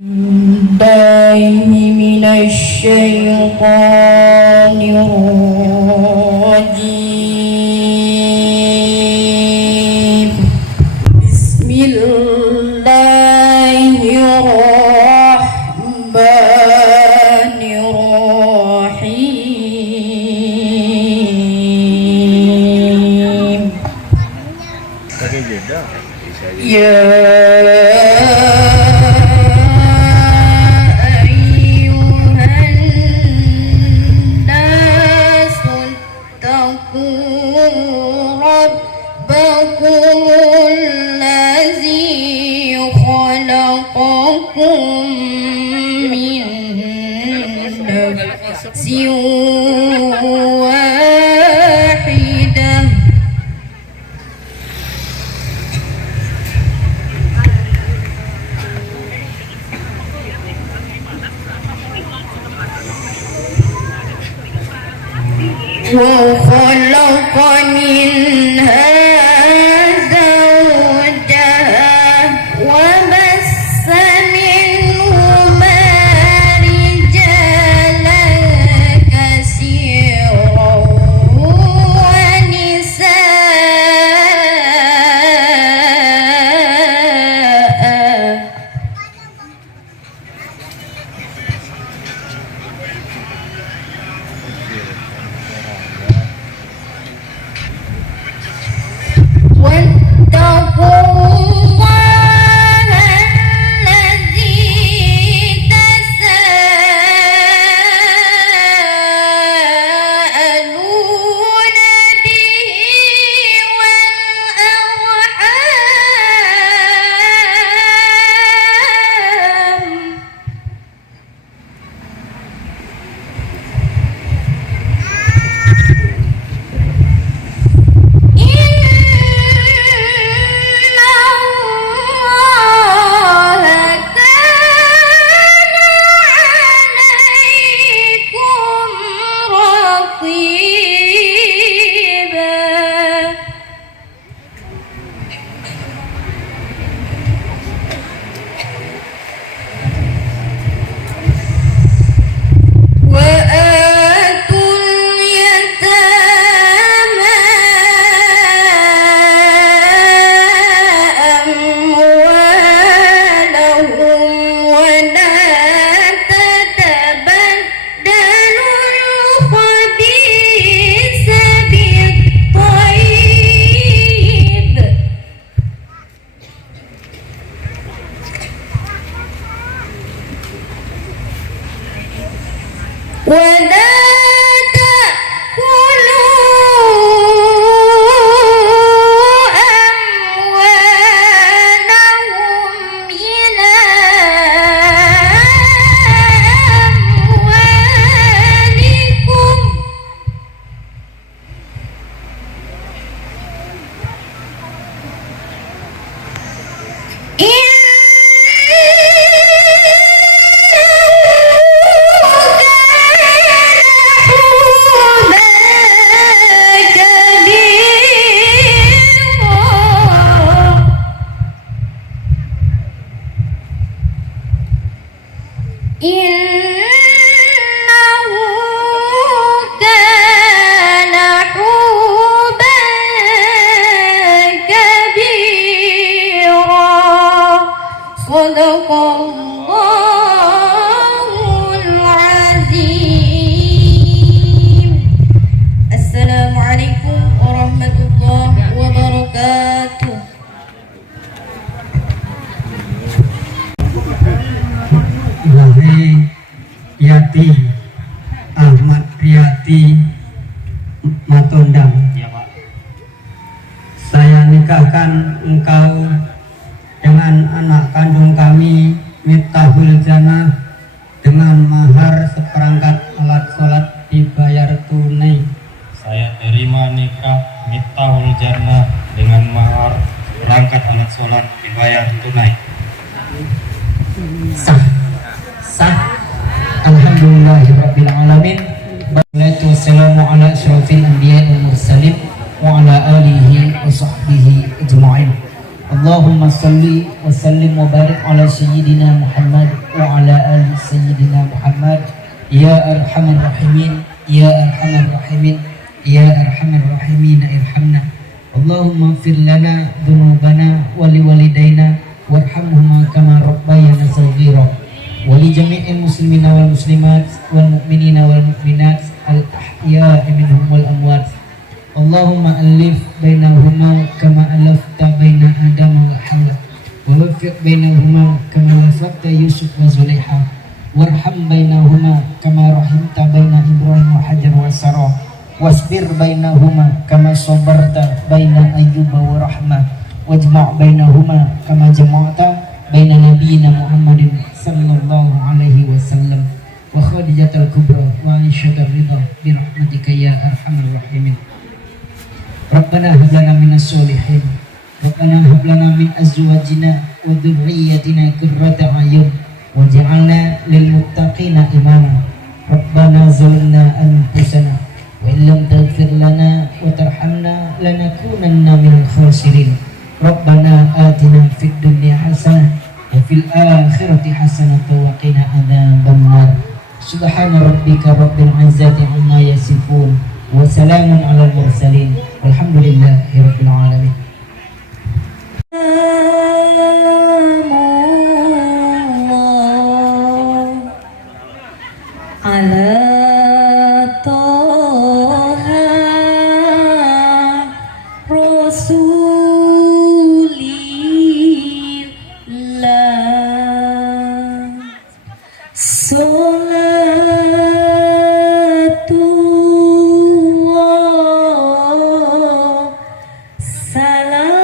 بالله من الشيطان الرجيم. بسم الله الرحمن الرحيم. من نفس واحدة وخلق منها ولا تأكلوا أموالهم إلى أموالكم إنه كان حوبا كبيرا. صدق الله العظيم. السلام عليكم ورحمة الله وبركاته. Yati Ahmad Riyati Matondang. Ya, Pak. Saya nikahkan engkau dengan anak kandung kami Miftahul Jannah dengan mahar seperangkat alat sholat dibayar tunai. Saya terima nikah Miftahul Jannah dengan mahar seperangkat alat sholat dibayar tunai. Sah. Alhamdulillahirabbil alamin. Wassalamu ala asyrafil anbiya wal mursalin wa ala alihi wa sahbihi ajma'in. Allahumma salli wa sallim wa barik ala sayyidina Muhammad wa ala ali sayyidina Muhammad ya arhamar rahimin ya arhamar rahimin ya arhamar rahimin irhamna. Allahumma ighfir lana dhunubana wa liwalidayna warhamhuma kama rabbayana shaghira wa li jami'il muslimina wal muslimat wal mu'minina wal mu'minat al ahya'i minhum wal amwat. Allahumma alif bainahuma kama alafta baina Adam wa Hawa wa waffiq bainahuma kama wafaqta Yusuf wa Zulaiha warham bainahuma kama rahimta baina Ibrahim wa Hajar wa Sarah wasbir bainahuma kama sabarta baina Ayyub wa Rahmah wajma' bainahuma kama jama'ta baina nabiyyina Muhammadin sallallahu alaihi wasallam wa Khadijatul Kubra wa Aisyatul Ridha bi rahmatika ya arhamar rahimin. Rabbana hab lana minas solihin Rabbana hab lana min azwajina wa dhurriyyatina qurrata a'yun waj'alna lil muttaqina imama. Rabbana zalamna anfusana wa illam taghfir lana wa tarhamna lanakunanna minal khasirin. Rabbana atina fid dunya hasanah wa fil akhirati hasanah wa qina adzabannar. Subhana rabbika rabbil izzati amma yasifun wa salamun alal mursalin walhamdulillahi rabbil alamin. Ala Toha Rasulillah Salatullah Salamullah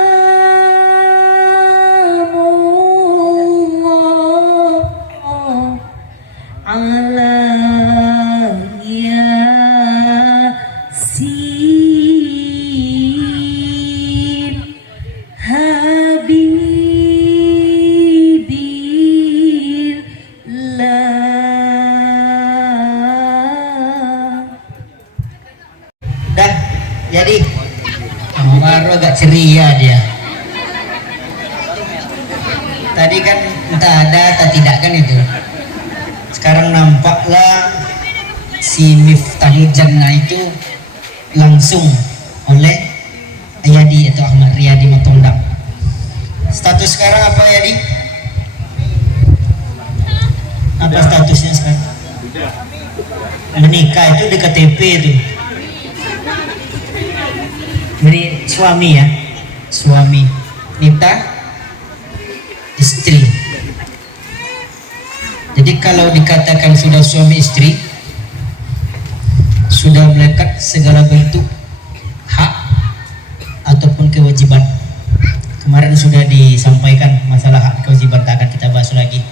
ala Yasin Habibillah. Dah jadi baru agak ceria dia. Tadi kan entah ada atau tidak kan itu. Sekarang nampaklah si Miftahul Jannah itu langsung oleh Ayadi atau Ahmad Riyadi Matondang. Status sekarang apa Ayadi? Apa statusnya sekarang? Menikah itu di KTP itu. Jadi suami ya, suami. Nita istri. Jadi kalau dikatakan sudah suami istri, sudah melekat segala bentuk hak ataupun kewajiban. Kemarin sudah disampaikan masalah hak kewajiban, tak akan kita bahas lagi.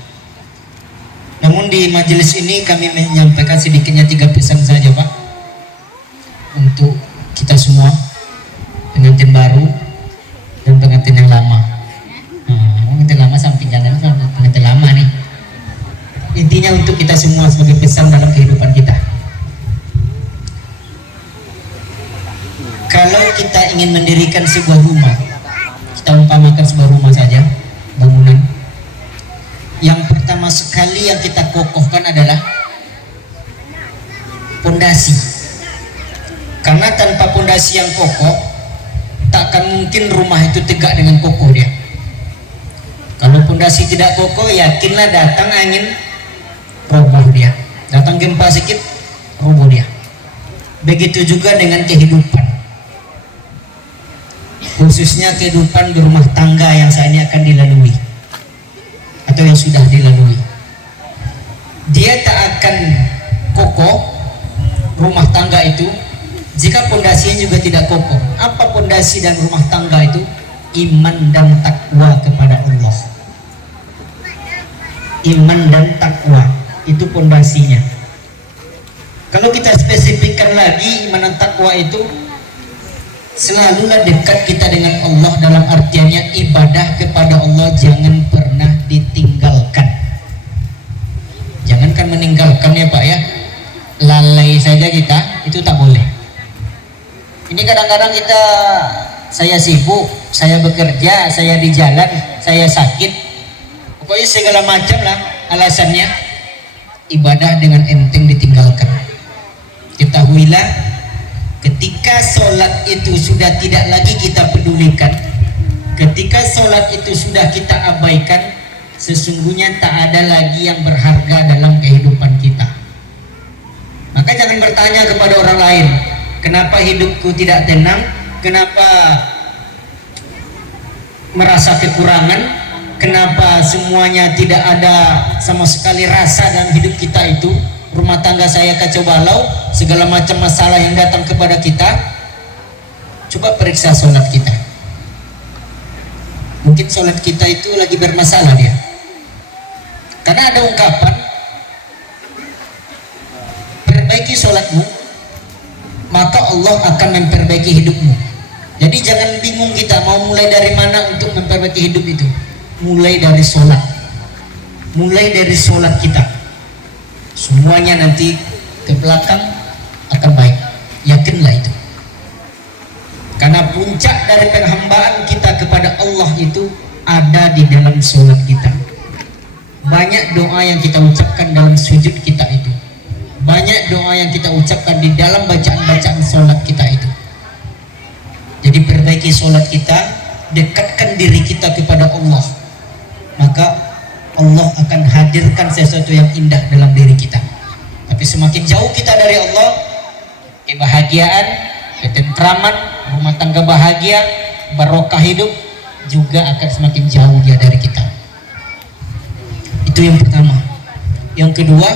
Namun di majelis ini kami menyampaikan sedikitnya 3 pesan saja Pak, untuk kita semua, pengantin baru dan pengantin yang lama. Pengantin lama samping jangan pengantin lama nih. Intinya untuk kita semua sebagai pesan dalam kehidupan kita. Kalau kita ingin mendirikan sebuah rumah, kita umpamakan sebuah rumah saja, bangunan. Yang pertama sekali yang kita kokohkan adalah pondasi. Karena tanpa pondasi yang kokoh, takkan mungkin rumah itu tegak dengan kokoh dia. Kalau pondasi tidak kokoh, yakinlah datang angin, roboh dia. Datang gempa sedikit, roboh dia. Begitu juga dengan kehidupan, khususnya kehidupan berumah tangga yang saat ini akan dilalui atau yang sudah dilalui. Dia tak akan kokoh rumah tangga itu jika pondasinya juga tidak kokoh. Apa pondasi dan rumah tangga itu? Iman dan takwa kepada Allah. Iman dan takwa itu pondasinya. Kalau kita spesifikkan lagi, iman dan takwa itu selalulah dekat kita dengan Allah, dalam artiannya ibadah kepada Allah jangan pernah ditinggalkan. Jangankan meninggalkan ya Pak ya, lalai saja kita itu tak boleh. Ini kadang-kadang kita saya sibuk, saya bekerja, saya di jalan, saya sakit, pokoknya segala macam lah alasannya. Ibadah dengan enteng ditinggalkan. Ketahuilah, ketika sholat itu sudah tidak lagi kita pedulikan, ketika sholat itu sudah kita abaikan, sesungguhnya tak ada lagi yang berharga dalam kehidupan kita. Maka jangan bertanya kepada orang lain, kenapa hidupku tidak tenang, kenapa merasa kekurangan, kenapa semuanya tidak ada sama sekali rasa dalam hidup kita itu, rumah tangga saya kacau balau, segala macam masalah yang datang kepada kita. Coba periksa sholat kita. Mungkin sholat kita itu lagi bermasalah dia. Karena ada ungkapan, perbaiki sholatmu, maka Allah akan memperbaiki hidupmu. Jadi jangan bingung kita mau mulai dari mana untuk memperbaiki hidup itu. Mulai dari sholat, mulai dari sholat kita, semuanya nanti ke belakang akan baik, yakinlah itu. Karena puncak dari penghambaan kita kepada Allah itu ada di dalam sholat kita. Banyak doa yang kita ucapkan dalam sujud kita itu, banyak doa yang kita ucapkan di dalam bacaan-bacaan sholat kita itu. Jadi perbaiki sholat kita, dekatkan diri kita kepada Allah, maka Allah akan hadirkan sesuatu yang indah dalam diri kita. Tapi semakin jauh kita dari Allah, kebahagiaan, ketentraman, rumah tangga bahagia, barokah hidup juga akan semakin jauh dia dari kita. Itu yang pertama. Yang kedua,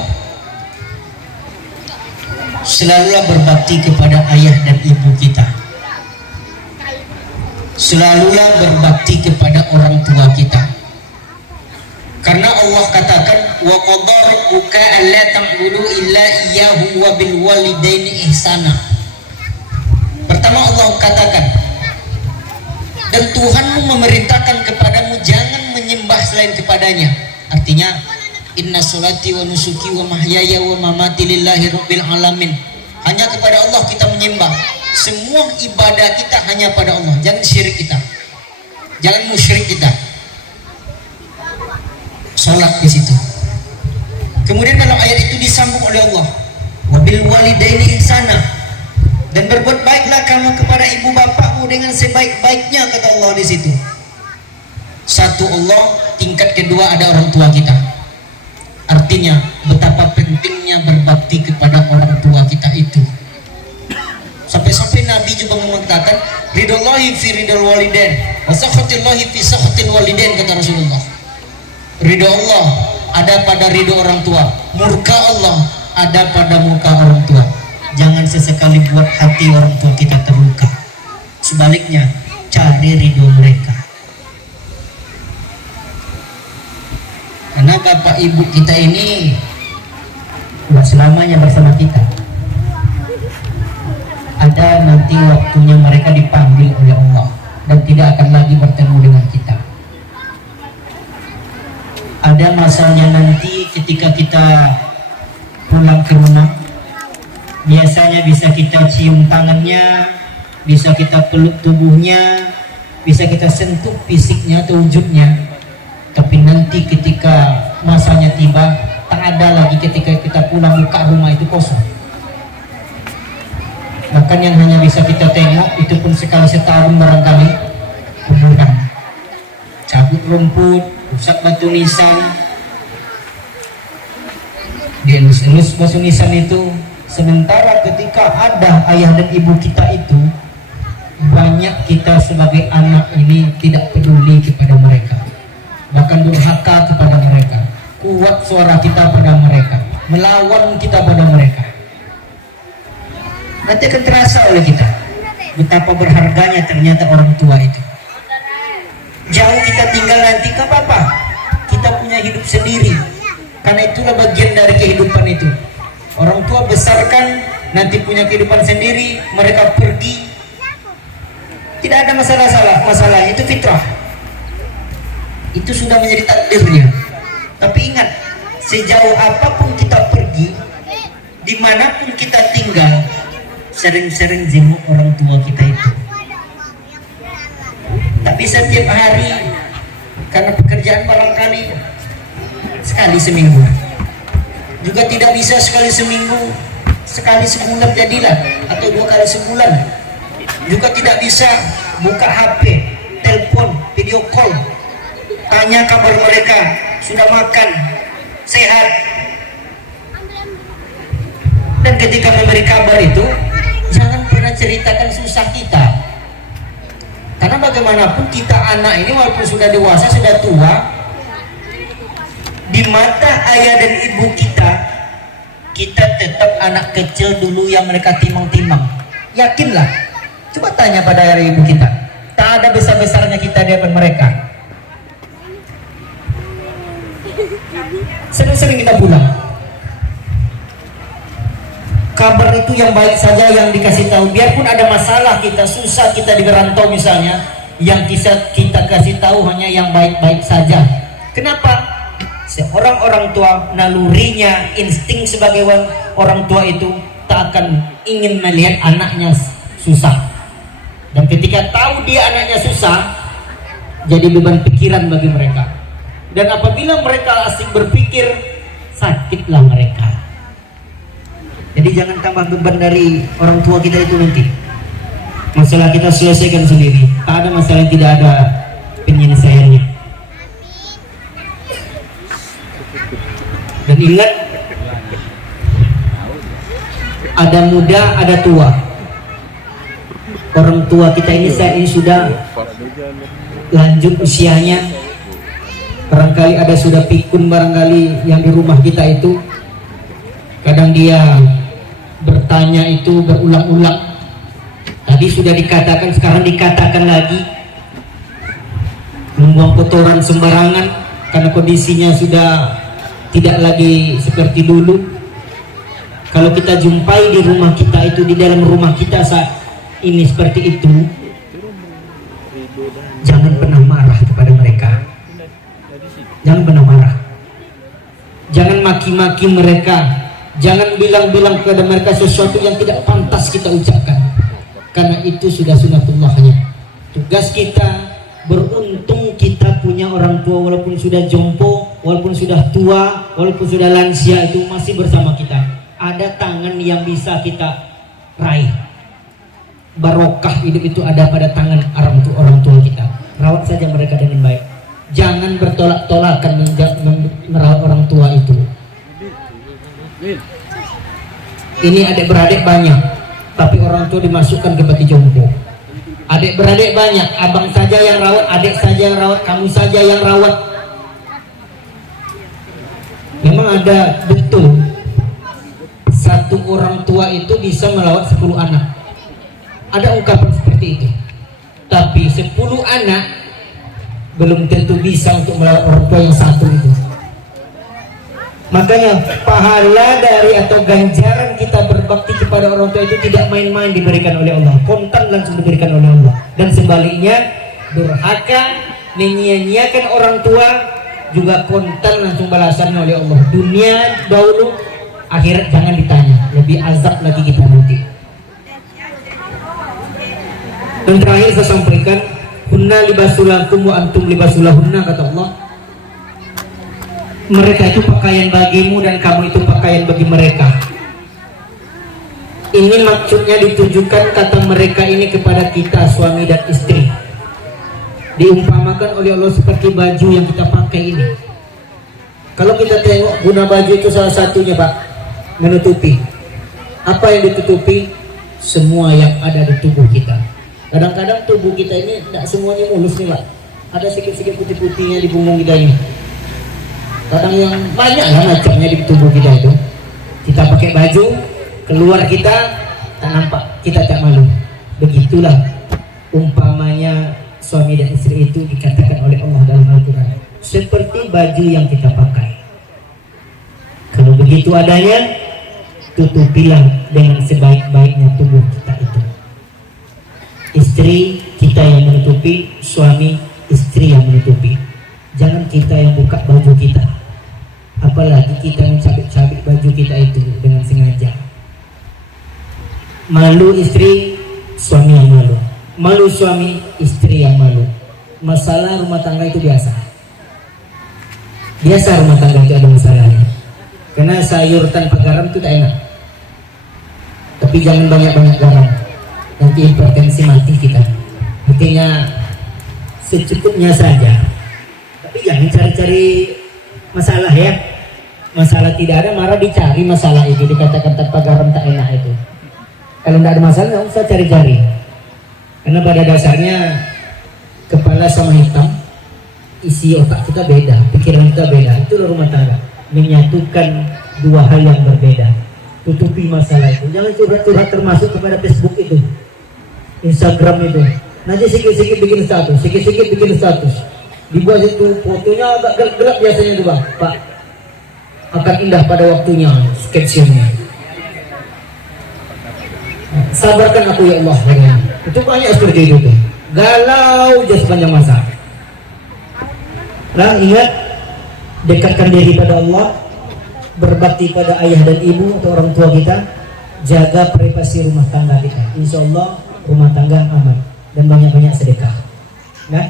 selalulah berbakti kepada ayah dan ibu kita. Selalulah berbakti kepada orang tua kita. Karena Allah katakan, wa qadara rabbuka alla ta'budu illa iyyahu wa bil walidaini ihsana. Pertama Allah katakan, dan Tuhanmu memerintahkan kepadamu jangan menyembah selain kepadanya. Artinya, inna sholati wa nusuki wa mahyaya wa mamati lillahi rabbil alamin. Hanya kepada Allah kita menyembah. Semua ibadah kita hanya pada Allah. Jangan syirik kita, jangan musyrik kita. Sholat di situ. Kemudian dalam ayat itu disambung oleh Allah, wabil walidaini ihsana, dan berbuat baiklah kamu kepada ibu bapakmu dengan sebaik-baiknya, kata Allah di situ. Satu Allah, tingkat kedua ada orang tua kita. Artinya betapa pentingnya berbakti kepada orang tua kita itu. Sampai-sampai Nabi juga mengatakan, ridallahi fi ridal walidain wa sakhatillahi fi sakhatil walidain, kata Rasulullah. Ridho Allah ada pada ridho orang tua, murka Allah ada pada murka orang tua. Jangan sesekali buat hati orang tua kita terluka. Sebaliknya, cari ridho mereka. Karena bapak ibu kita ini tidak selamanya bersama kita. Ada nanti waktunya mereka dipanggil oleh Allah dan tidak akan lagi bertemu dengan kita. Ada masanya nanti ketika kita pulang ke rumah, biasanya bisa kita cium tangannya, bisa kita peluk tubuhnya, bisa kita sentuh fisiknya atau wujudnya. Tapi nanti ketika masanya tiba, tak ada lagi. Ketika kita pulang, buka rumah itu kosong. Bahkan yang hanya bisa kita tengok itu pun sekali setahun barangkali, kuburan, cabut rumput, rusak batu nisan, dielus-elus batu nisan itu. Sementara ketika ada ayah dan ibu kita itu, banyak kita sebagai anak ini tidak peduli kepada mereka, bahkan durhaka kepada mereka, kuat suara kita pada mereka, melawan kita pada mereka. Nanti akan terasa oleh kita betapa berharganya ternyata orang tua itu. Jauh kita tinggal nanti, gak apa-apa, kita punya hidup sendiri. Karena itulah bagian dari kehidupan itu. Orang tua besarkan, nanti punya kehidupan sendiri, mereka pergi, tidak ada masalah, itu fitrah. Itu sudah menjadi takdirnya. Tapi ingat, sejauh apapun kita pergi, dimanapun kita tinggal, sering-sering jenguk orang tua kita itu. bisa tiap hari karena pekerjaan barangkali sekali seminggu. Juga tidak bisa sekali seminggu, sekali sebulan jadilah, atau 2 kali sebulan. Juga tidak bisa buka HP, telepon, video call, tanya kabar mereka, sudah makan, sehat. Dan ketika memberi kabar itu, jangan pernah ceritakan susah kita. Karena bagaimanapun kita anak ini walaupun sudah dewasa, sudah tua, di mata ayah dan ibu kita tetap anak kecil dulu yang mereka timang-timang. Yakinlah, coba tanya pada ayah dan ibu kita, tak ada besar-besarnya kita di hadapan mereka. Sering-sering kita pulang, kabar itu yang baik saja yang dikasih tahu. Biarpun ada masalah, kita susah, kita di rantau misalnya, yang kita kasih tahu hanya yang baik-baik saja. Kenapa? Seorang orang tua, nalurinya, insting sebagai orang tua itu tak akan ingin melihat anaknya susah. Dan ketika tahu dia anaknya susah, jadi beban pikiran bagi mereka. Dan apabila mereka asik berpikir, sakitlah mereka. Jadi jangan tambah beban dari orang tua kita itu nanti. Masalah kita selesaikan sendiri. Tak ada masalah yang tidak ada penyelesaiannya. Dan ingat, ada muda, ada tua. Orang tua kita ini saat ini sudah lanjut usianya. Barangkali ada sudah pikun barangkali yang di rumah kita itu. Kadang dia bertanya itu berulang-ulang. Tadi sudah dikatakan, sekarang dikatakan lagi. Membuang kotoran sembarangan karena kondisinya sudah tidak lagi seperti dulu. Kalau kita jumpai di rumah kita itu, di dalam rumah kita saat ini seperti itu, jangan pernah marah kepada mereka. Jangan pernah marah. Jangan maki-maki mereka. Jangan bilang-bilang kepada mereka sesuatu yang tidak pantas kita ucapkan. Karena itu sudah sunatullahnya. Tugas kita, beruntung kita punya orang tua walaupun sudah jompo, walaupun sudah tua, walaupun sudah lansia, itu masih bersama kita. Ada tangan yang bisa kita raih. Barokah hidup itu ada pada tangan orang tua kita. Rawat saja mereka dengan baik. Jangan bertolak-tolakan merawat orang tua itu. Ini adik-beradik banyak, tapi orang tua dimasukkan ke panti jompo. Adik-beradik banyak, abang saja yang rawat, adik saja yang rawat, kamu saja yang rawat. Memang ada betul, satu orang tua itu bisa merawat 10 anak. Ada ungkapan seperti itu. Tapi 10 anak belum tentu bisa untuk merawat orang tua yang satu itu. Makanya pahala dari atau ganjaran kita berbakti kepada orang tua itu tidak main-main diberikan oleh Allah, kontan langsung diberikan oleh Allah. Dan sebaliknya, durhaka menyia-nyiakan orang tua juga kontan langsung balasannya oleh Allah. Dunia dahulu, akhirat jangan ditanya, lebih azab lagi kita nanti. Dan terakhir saya sampaikan, hunna libasulakum wa antum libasulahunna, kata Allah. Mereka itu pakaian bagimu dan kamu itu pakaian bagi mereka. Ini maksudnya ditujukan kata mereka ini kepada kita, suami dan istri. Diumpamakan oleh Allah seperti baju yang kita pakai ini. Kalau kita tengok guna baju itu salah satunya, Pak, menutupi. Apa yang ditutupi? Semua yang ada di tubuh kita. Kadang-kadang tubuh kita ini tidak semuanya mulus nih, Pak. Ada sedikit-sedikit putih-putihnya di punggung kita ini. Kadang yang banyak lah macamnya di tubuh kita itu. Kita pakai baju, keluar kita tak nampak, kita tak malu. Begitulah umpamanya suami dan istri itu dikatakan oleh Allah dalam Al-Quran, seperti baju yang kita pakai. Kalau begitu adanya, tutupilah dengan sebaik-baiknya tubuh kita itu. Istri kita yang menutupi, suami istri yang menutupi. Jangan kita yang buka baju kita, apalagi kita mencabik-cabik baju kita itu dengan sengaja. Malu istri, suami yang malu. Malu suami, istri yang malu. masalah rumah tangga itu biasa. Biasa rumah tangga itu ada masalahnya. Karena sayur tanpa garam itu tak enak. Tapi jangan banyak-banyak garam. Nanti hipertensi mati kita. Artinya secukupnya saja. Tapi jangan cari-cari masalah ya. Masalah tidak ada, marah dicari masalah itu. Dikatakan tanpa garam tak enak itu. Kalau tidak ada masalah, nggak usah cari-cari. Karena pada dasarnya kepala sama hitam, isi otak kita beda, pikiran kita beda. Itu rumah tangga. Menyatukan dua hal yang berbeda. Tutupi masalah itu. Jangan curhat-curhat termasuk kepada Facebook itu, Instagram itu. Nanti sikit-sikit bikin status, sikit-sikit bikin status. Dibuat itu fotonya agak gelap biasanya tuh bang. Pak, akan indah pada waktunya sketchnya. Sabarkan aku ya Allah. Itu banyak seperti itu tuh. Galau aja sepanjang masa. Nah ingat, dekatkan diri pada Allah, berbakti pada ayah dan ibu atau orang tua kita, jaga privasi rumah tangga kita. Insya Allah rumah tangga aman dan banyak-banyak sedekah. Nah,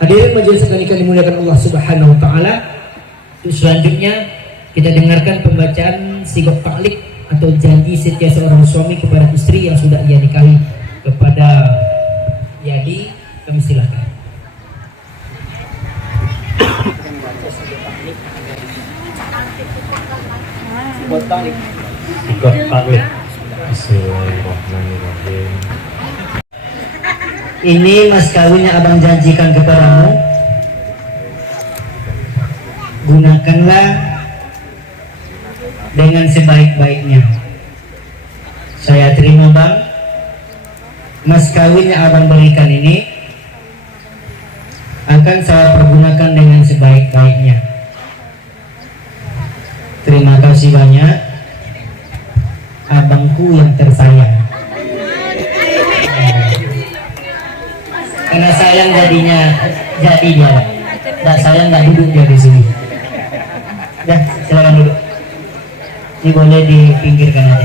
hadirin majelis sekalian dimuliakan Allah Subhanahu Wa Taala. Selanjutnya kita dengarkan pembacaan sigok taklik atau janji setia seorang suami kepada istri yang sudah ia nikahi. Kepada Yadi, kami silakan. Sigok taklik. Bismillahirrahmanirrahim. Ini mas kawin yang abang janjikan kepadamu. Gunakanlah dengan sebaik-baiknya. Saya terima bang, mas kawin yang abang berikan ini akan saya pergunakan dengan sebaik-baiknya. Terima kasih banyak, abangku yang tersayang. Karena sayang jadinya jadi dia, nggak sayang nggak duduk dia di sini. Ya silakan duduk. Ini boleh dipinggirkan aja.